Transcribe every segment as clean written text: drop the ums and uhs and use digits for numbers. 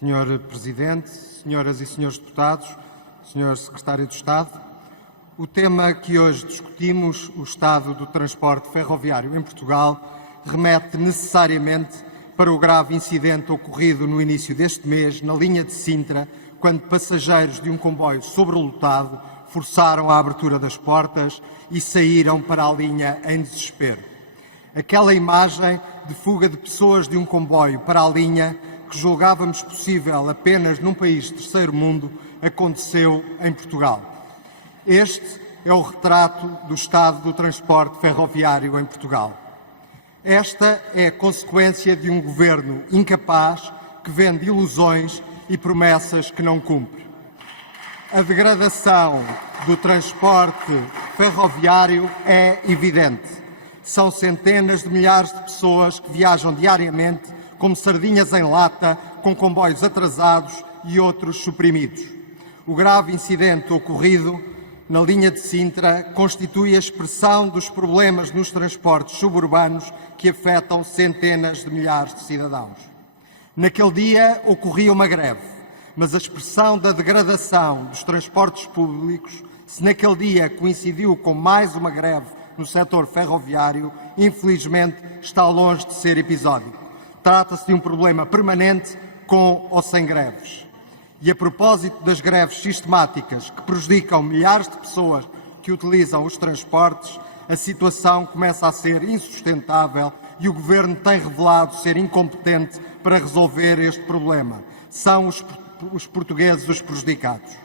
Senhor Presidente, senhoras e senhores deputados, Senhor Secretário de Estado, o tema que hoje discutimos, o estado do transporte ferroviário em Portugal, remete necessariamente para o grave incidente ocorrido no início deste mês na linha de Sintra, quando passageiros de um comboio sobrelotado forçaram a abertura das portas e saíram para a linha em desespero. Aquela imagem de fuga de pessoas de um comboio para a linha, que julgávamos possível apenas num país de terceiro mundo, aconteceu em Portugal. Este é o retrato do estado do transporte ferroviário em Portugal. Esta é a consequência de um governo incapaz que vende ilusões e promessas que não cumpre. A degradação do transporte ferroviário é evidente. São centenas de milhares de pessoas que viajam diariamente como sardinhas em lata, com comboios atrasados e outros suprimidos. O grave incidente ocorrido na linha de Sintra constitui a expressão dos problemas nos transportes suburbanos que afetam centenas de milhares de cidadãos. Naquele dia ocorria uma greve, mas a expressão da degradação dos transportes públicos, se naquele dia coincidiu com mais uma greve no setor ferroviário, infelizmente está longe de ser episódico. Trata-se de um problema permanente, com ou sem greves. E a propósito das greves sistemáticas que prejudicam milhares de pessoas que utilizam os transportes, a situação começa a ser insustentável e o Governo tem revelado ser incompetente para resolver este problema. São os portugueses os prejudicados.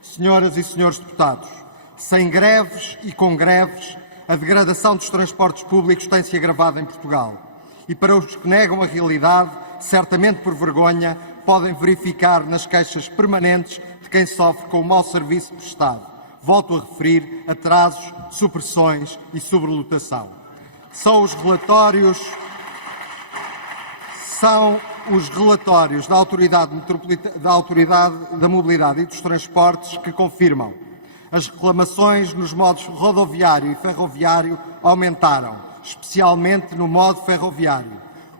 Senhoras e senhores deputados, sem greves e com greves, a degradação dos transportes públicos tem-se agravado em Portugal. E para os que negam a realidade, certamente por vergonha, podem verificar nas queixas permanentes de quem sofre com o mau serviço prestado. Volto a referir atrasos, supressões e sobrelotação. São os relatórios da Autoridade da Mobilidade e dos Transportes que confirmam. As reclamações nos modos rodoviário e ferroviário aumentaram, especialmente no modo ferroviário.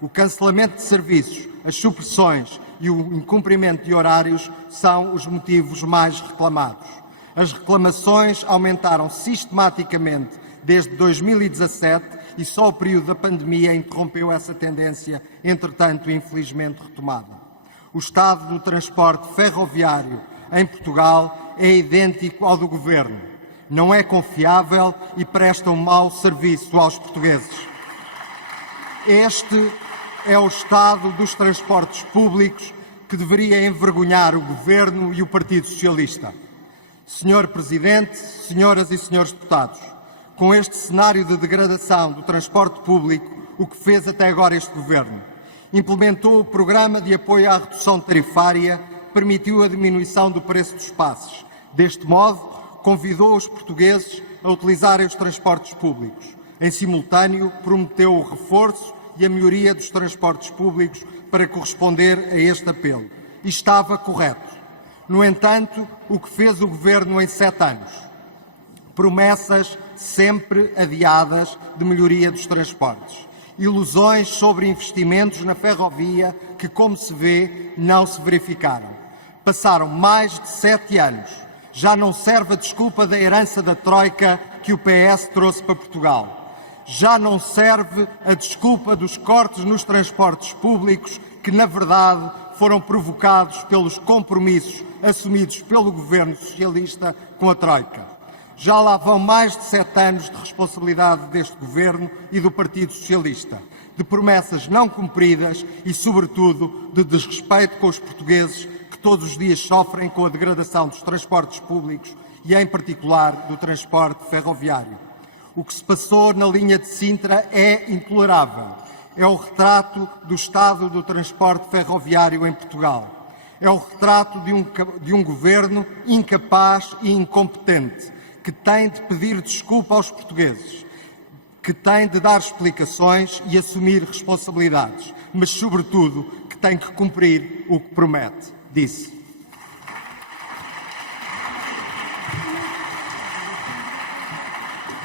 O cancelamento de serviços, as supressões e o incumprimento de horários são os motivos mais reclamados. As reclamações aumentaram sistematicamente desde 2017 e só o período da pandemia interrompeu essa tendência, entretanto, infelizmente retomada. O estado do transporte ferroviário em Portugal é idêntico ao do Governo. Não é confiável e presta um mau serviço aos portugueses. Este é o estado dos transportes públicos que deveria envergonhar o Governo e o Partido Socialista. Senhor Presidente, senhoras e senhores deputados, com este cenário de degradação do transporte público, o que fez até agora este Governo? Implementou o programa de apoio à redução tarifária, permitiu a diminuição do preço dos passes. Deste modo, convidou os portugueses a utilizarem os transportes públicos. Em simultâneo, prometeu o reforço e a melhoria dos transportes públicos para corresponder a este apelo. E estava correto. No entanto, o que fez o Governo em 7 anos? Promessas sempre adiadas de melhoria dos transportes. Ilusões sobre investimentos na ferrovia que, como se vê, não se verificaram. Passaram mais de 7 anos. Já não serve a desculpa da herança da Troika que o PS trouxe para Portugal. Já não serve a desculpa dos cortes nos transportes públicos que, na verdade, foram provocados pelos compromissos assumidos pelo Governo Socialista com a Troika. Já lá vão mais de 7 anos de responsabilidade deste Governo e do Partido Socialista, de promessas não cumpridas e, sobretudo, de desrespeito com os portugueses que todos os dias sofrem com a degradação dos transportes públicos e, em particular, do transporte ferroviário. O que se passou na linha de Sintra é intolerável. É o retrato do estado do transporte ferroviário em Portugal. É o retrato de um governo incapaz e incompetente, que tem de pedir desculpa aos portugueses, que tem de dar explicações e assumir responsabilidades, mas, sobretudo, que tem que cumprir o que promete. Disse.